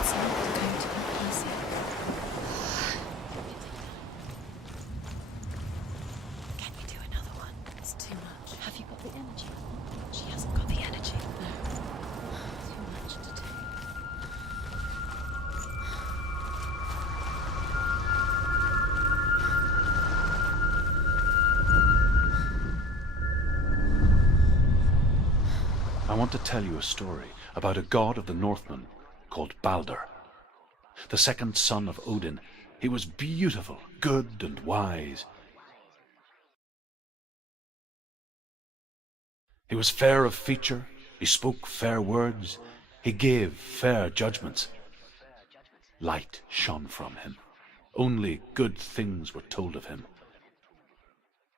It's not going to be easy. Can you do another one? It's too much. Have you got the energy? She hasn't got the energy. No. Too much to do. I want to tell you a story about a god of the Northmen called Balder. The second son of Odin. He was beautiful, good and wise. He was fair of feature, he spoke fair words, he gave fair judgments. Light shone from him. Only good things were told of him.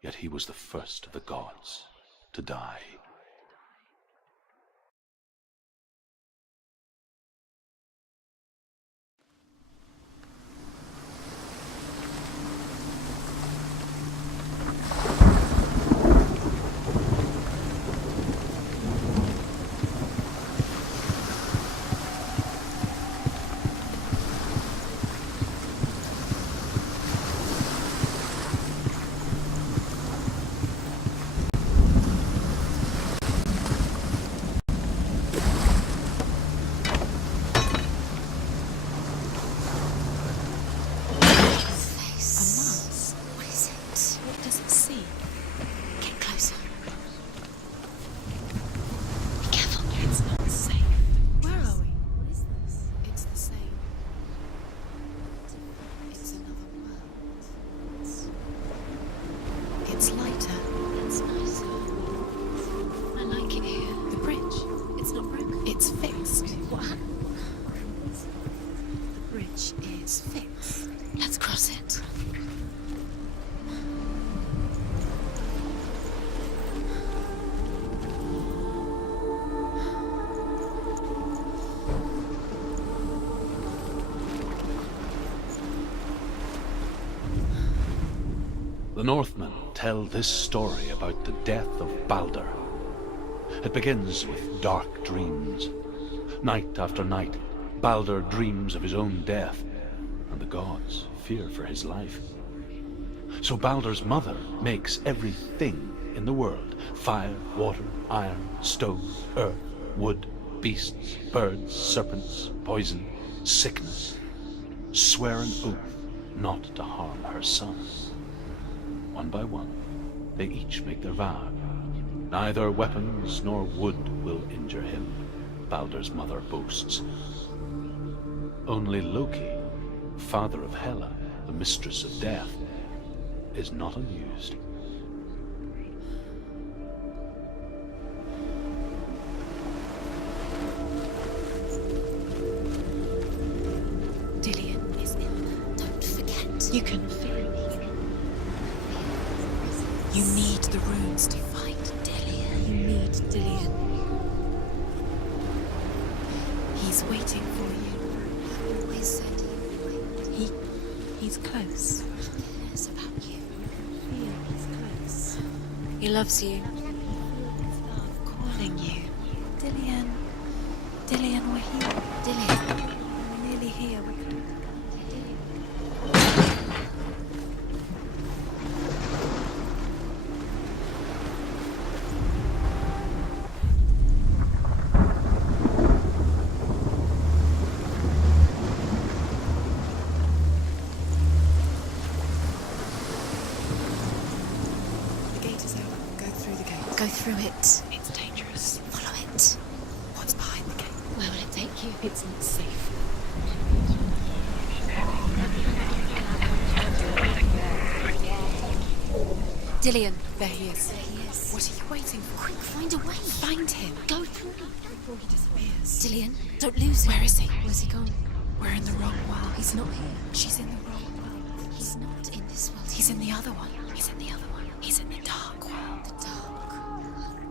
Yet he was the first of the gods to die. It's lighter. It's nicer. I like it here. The bridge. It's not broken. It's fixed. What happened? The bridge is fixed. Let's cross it. The Northmen tell this story about the death of Balder. It begins with dark dreams. Night after night, Balder dreams of his own death, and the gods fear for his life. So Balder's mother makes everything in the world: fire, water, iron, stone, earth, wood, beasts, birds, serpents, poison, sickness. Swear an oath not to harm her son. One by one, they each make their vow. Neither weapons nor wood will injure him, Balder's mother boasts. Only Loki, father of Hela, the mistress of death, is not amused. Dillion is in there. Don't forget. You can feel it. You need the runes to fight Dillion. You need Dillion. He's waiting for you. He always said he's close. He cares about you. Feel he's close. He loves you. His love calling you. Dillion. Dillion, we're here. Dillion. We're nearly here. We're close. Go through it. It's dangerous. Follow it. What's behind the gate? Where will it take you? It's not safe. Dillion, there he is. There he is. What are you waiting for? Quick, find a way. Find him. Go through before he disappears. Dillion, don't lose him. Where is he? Where's he gone? We're in the wrong world. He's not here. She's in the wrong world. He's not in this world. He's in the other one. He's in the other one. He's in the dark world. The dark.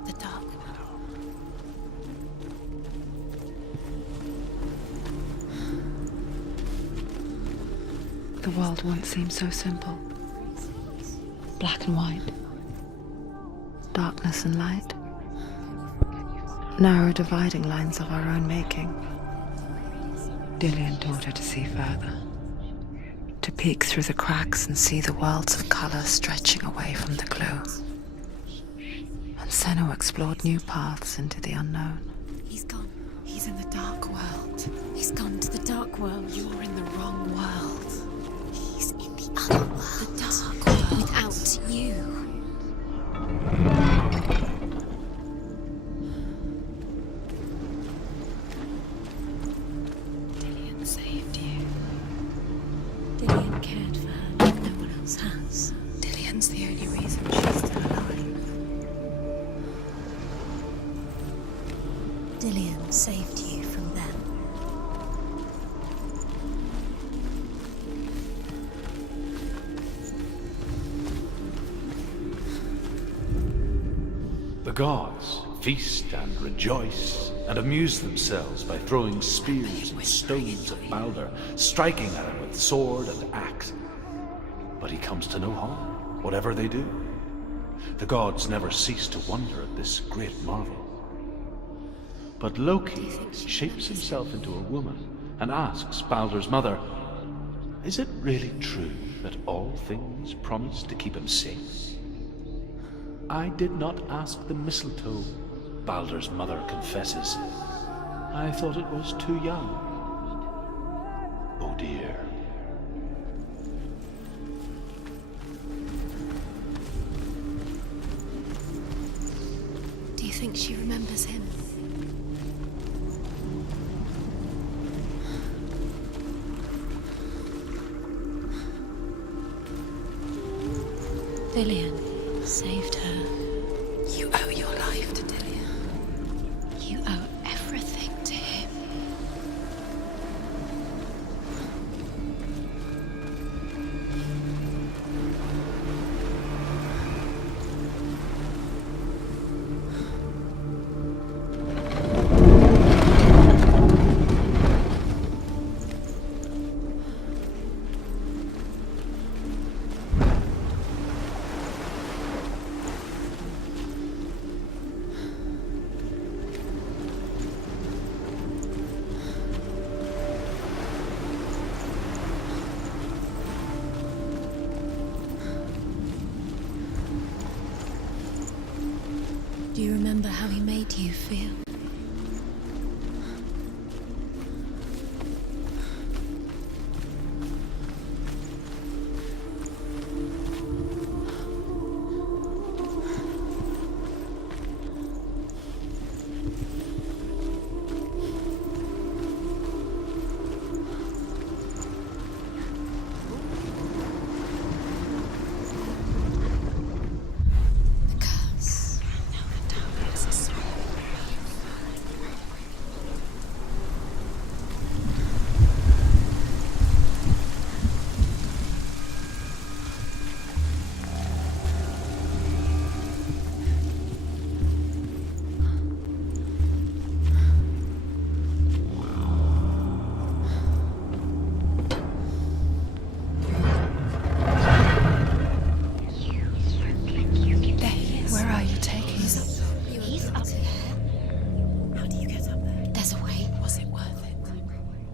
The dark world. The world once seemed so simple. Black and white. Darkness and light. Narrow dividing lines of our own making. Dillian taught her to see further. To peek through the cracks and see the worlds of colour stretching away from the gloom. And Senua explored new paths into the unknown. He's gone. He's in the dark world. He's gone to the dark world. You're in the wrong world. He's in the other world. The dark world. Without you. Dillian saved you. Dillian cared for her like no one else has. Dillian's the only reason she's still alive. Dillian saved you from them. The gods feast and rejoice and amuse themselves by throwing spears and stones at Balder, striking at him with sword and axe. But he comes to no harm, whatever they do. The gods never cease to wonder at this great marvel. But Loki shapes himself into a woman and asks Balder's mother, "Is it really true that all things promise to keep him safe?" "I did not ask the mistletoe," Balder's mother confesses. "I thought it was too young." Oh dear. Do you think she remembers him? Dillian saved her. You owe your life to Dillian. You owe everything to him. Do you remember how he made you feel?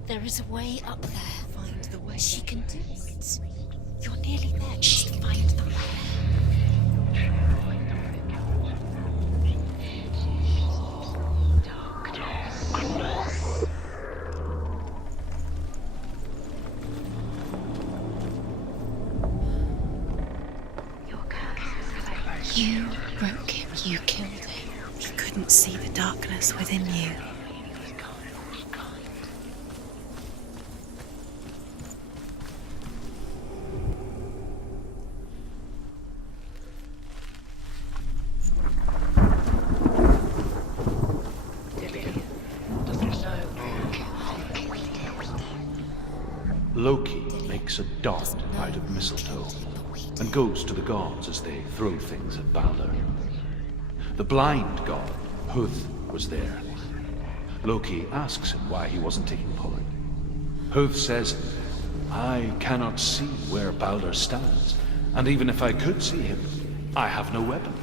There is a way up there. Find the way. She can do it. You're nearly there. Just find the way. You broke him. You killed him. He couldn't see the darkness within you. Loki makes a dart out of mistletoe and goes to the gods as they throw things at Balder. The blind god, Huth, was there. Loki asks him why he wasn't taking part. Huth says, "I cannot see where Balder stands, and even if I could see him, I have no weapon."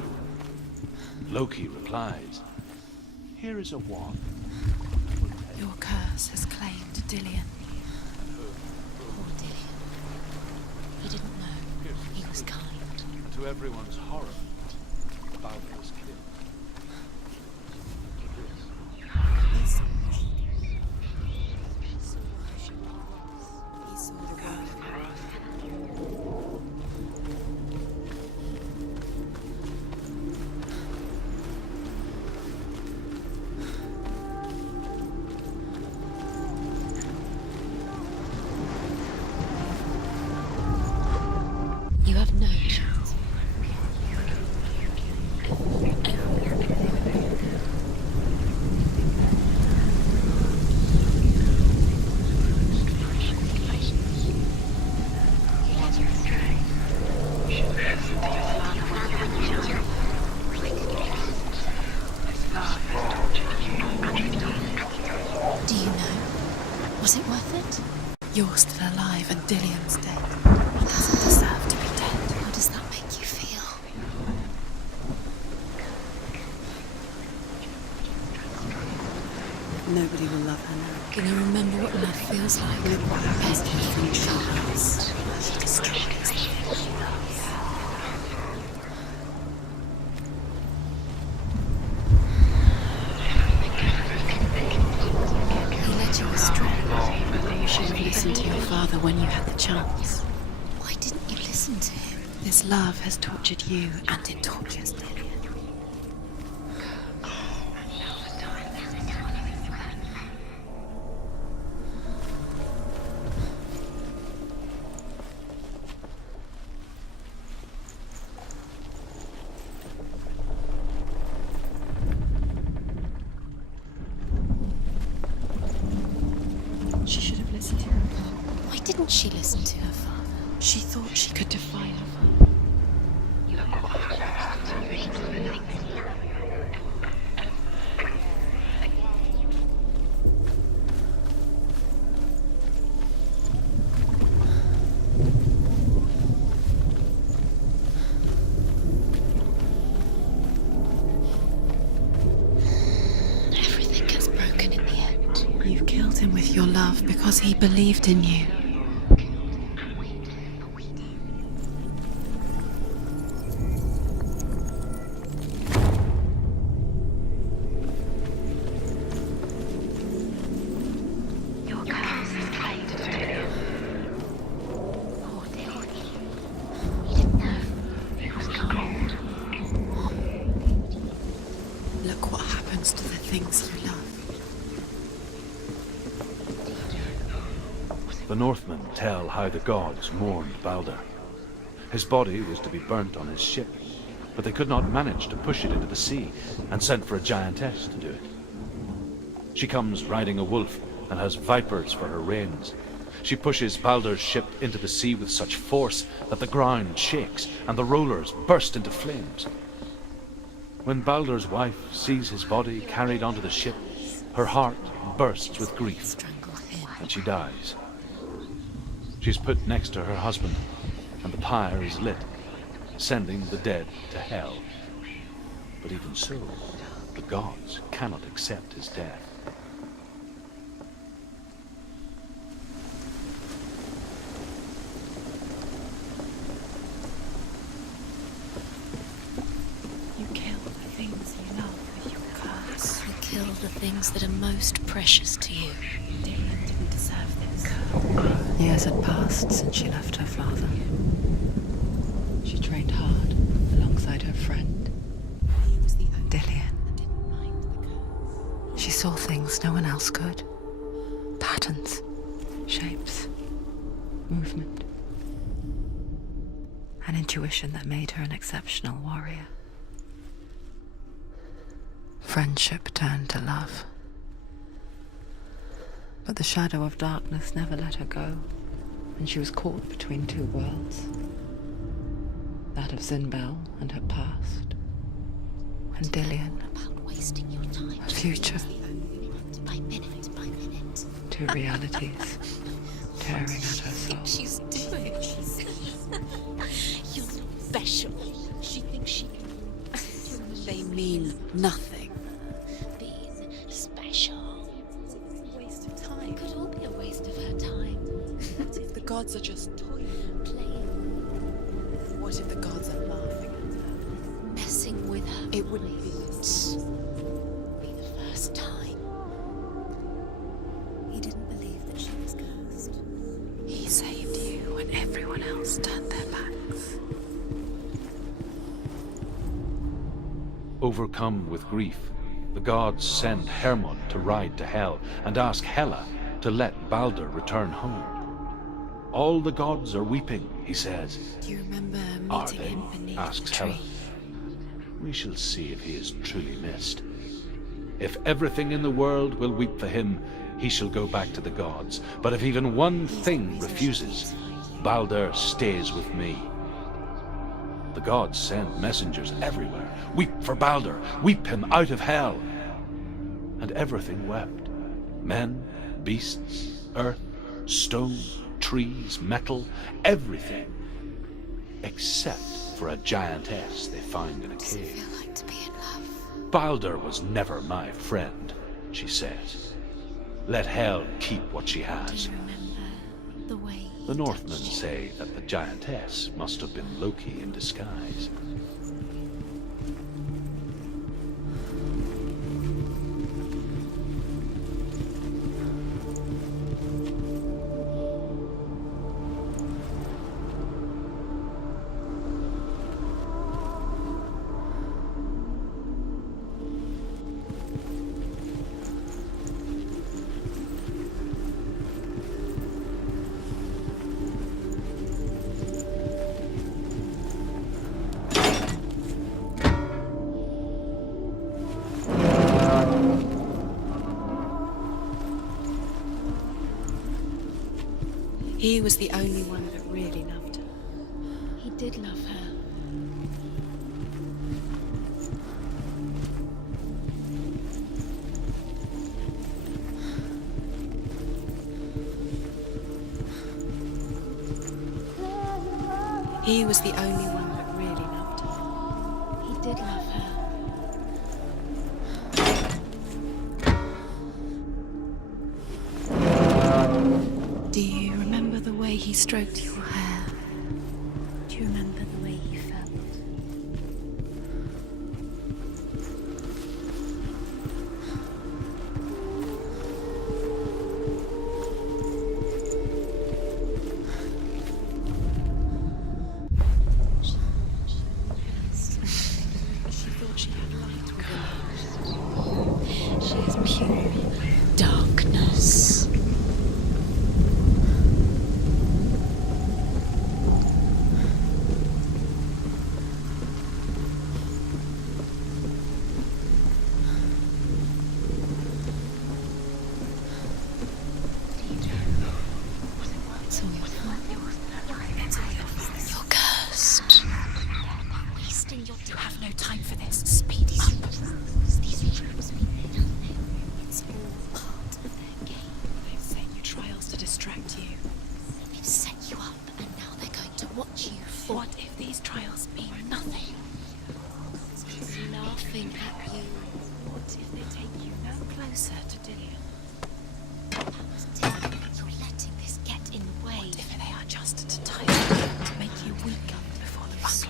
Loki replies, "Here is a wand." Your curse has claimed Dillian. To everyone's horror, Balder was killed. He saw the world. You have no chance. Do you know? Was it worth it? You're still alive and Dillion's dead. He doesn't deserve to be dead. How does that make you feel? Nobody will love her now. Can you remember what love feels like? Look what happens to the things she loves. She destroys the things she loves. He led you astray. You should have listened to your father when you had the chance. Why didn't you listen to him? This love has tortured you. And it tortures Dillion. She should have listened to her. Why didn't she listen to her father? She thought she could defy her father. Everything gets broken in the end. You've killed him with your love because he believed in you. Poor Dillion. He didn't know. He was cold. Look what happens to the things you love. The Northmen tell how the gods mourned Balder. His body was to be burnt on his ship, but they could not manage to push it into the sea, and sent for a giantess to do it. She comes riding a wolf and has vipers for her reins. She pushes Balder's ship into the sea with such force that the ground shakes and the rollers burst into flames. When Balder's wife sees his body carried onto the ship, her heart bursts with grief, Strangle him. and she dies. She's put next to her husband, and the pyre is lit, sending the dead to hell. But even so, the gods cannot accept his death. You kill the things you love with your curse. You kill the things that are most precious to you. Dillion didn't deserve this. Years had passed since she left her father. She trained hard alongside her friend, He was the only Dillion. that didn't mind the curse. She saw things no one else could. Patterns, shapes, movement. An intuition that made her an exceptional warrior. Friendship turned to love. But the shadow of darkness never let her go, and she was caught between two worlds. That of Zinbel and her past, and Dillion, About wasting your time. her future. By minute by minute. Two realities tearing at her soul. She's doing. You're special. She thinks she can. They mean nothing. Being special. Waste of It time. could all be a waste of her time. What if the gods are just toying? Playing. What What if the gods are laughing at her? Messing with her? It wouldn't be this. Be the first time. He didn't believe that she was cursed. He saved you when everyone else turned their backs. Overcome with grief, the gods send Hermod to ride to Hell and ask Hela to let Balder return home. All the gods are weeping, he says. Do you remember Are meeting they? him beneath Asks the tree? Hela. We shall see if he is truly missed. If everything in the world will weep for him, he shall go back to the gods. But if even one thing refuses, Balder stays with me. The gods send messengers everywhere. Weep for Balder, weep him out of Hell. And everything wept. Men, beasts, earth, stone, trees, metal, everything. Except for a giantess they find in a Does it cave. feel like to be in love? Balder was never my friend, she says. Let Hel keep what she Do has. you remember the way he The Northmen touched you? say that the giantess must have been Loki in disguise. He was the only one that really loved her. He did love her. He was the only one that really loved her. He did love her. Do you remember the way he stroked your hair? Do you remember the way he felt? She thought she had light within her. She is pure darkness. You're cursed. You have no time for this. Speed up. These rooms mean nothing. It's all part of their game. They've set you trials to distract you. They've set you up, and now they're going to watch you. What if these trials mean nothing? She's laughing at you. What if they take you no closer to Dillion? You're letting this get in the way. What if they are just to tie you, to make you weaker before the battle?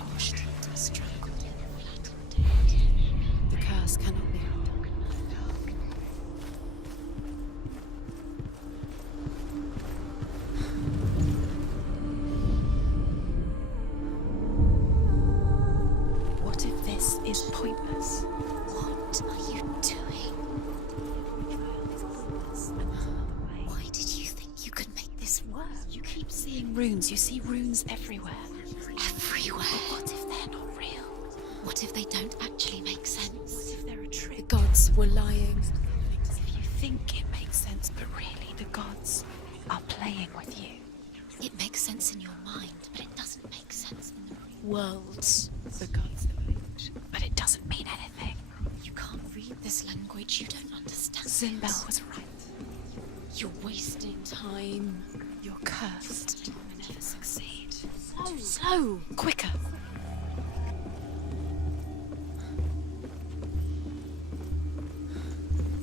The curse cannot be undone. What if this is pointless? What are you doing? Why did you think you could make this work? You keep seeing runes. You see runes everywhere. Everywhere? But what if they're not real? What if they don't actually make sense? What if they're a trick? The gods were lying. If you think it makes sense, but really the gods are playing with you. It makes sense in your mind, but it doesn't make sense in the real world. The gods emerge, but it doesn't mean anything. You can't read this language. You don't understand. Zinbel was right. You're wasting time. You're cursed. You'll never succeed. So, quicker.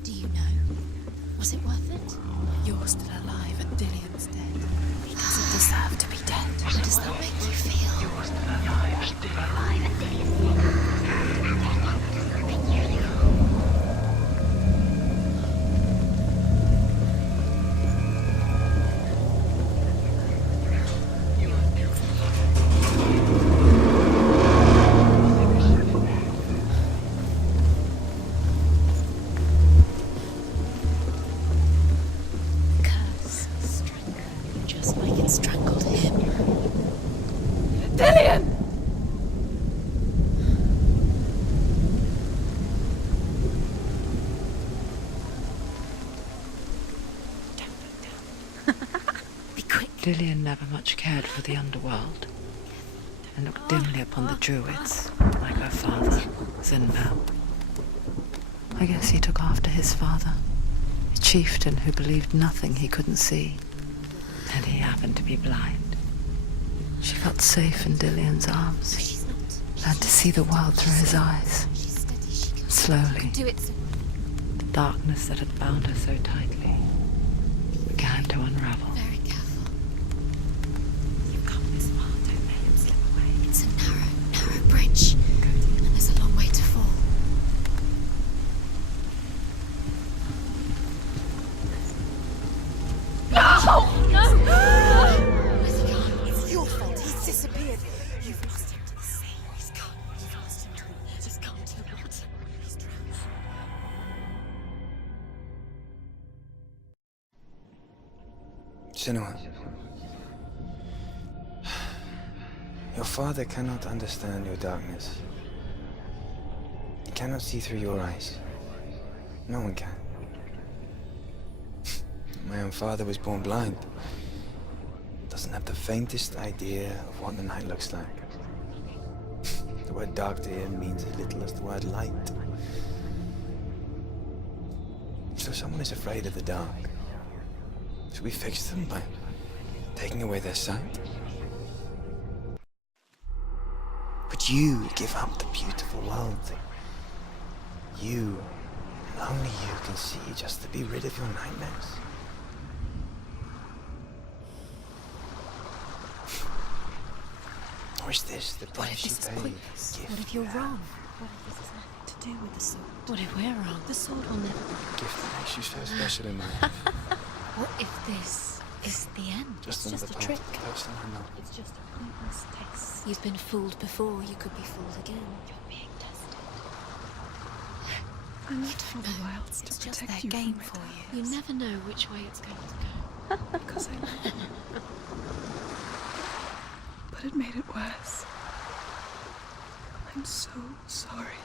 Do you know? Was it worth it? You're still alive and Dillion's dead. He doesn't deserve to be dead. How does that make you feel? You're still alive. strangled him. Dillian! Be quick. Dillian never much cared for the underworld, and looked dimly upon the druids, like her father, Zinbel. I guess he took after his father, a chieftain who believed nothing he couldn't see, and he happened to be blind. She felt safe in Dillian's arms, She's not. learned to see the world through his eyes. She's steady. She can Slowly, do it. the darkness that had bound her so tightly began to unravel. Very careful. You've come this far, don't make him slip away. It's a narrow bridge. And there's a long way to fall. No! Where's he gone? It's your fault. He's disappeared. You've lost him to the sea. He's gone. You've lost him to the... He's gone to the water. He's drowned. Senua, your father cannot understand your darkness. He cannot see through your eyes. No one can. My own father was born blind. Doesn't have the faintest idea of what the night looks like. The word dark to him means as little as the word light. So someone is afraid of the dark. Should we fix them by taking away their sight? But you give up the beautiful world. You, and only you, can see just to be rid of your nightmares. Or is this the What if price this you is pay? pointless? Gift What if you're you have? wrong? What if this has nothing to do with the sword? What if we're wrong? The sword will never be. A gift that makes you so special in my life. What if this is the end? Just It's another just a part trick. of the person I know. It's just a pointless test. You've been fooled before. You could be fooled again. You're being tested. I'm not from the wilds It's to just protect their you game from for my you. You never know which way it's going to go. because I love you. But it made it worse. I'm so sorry.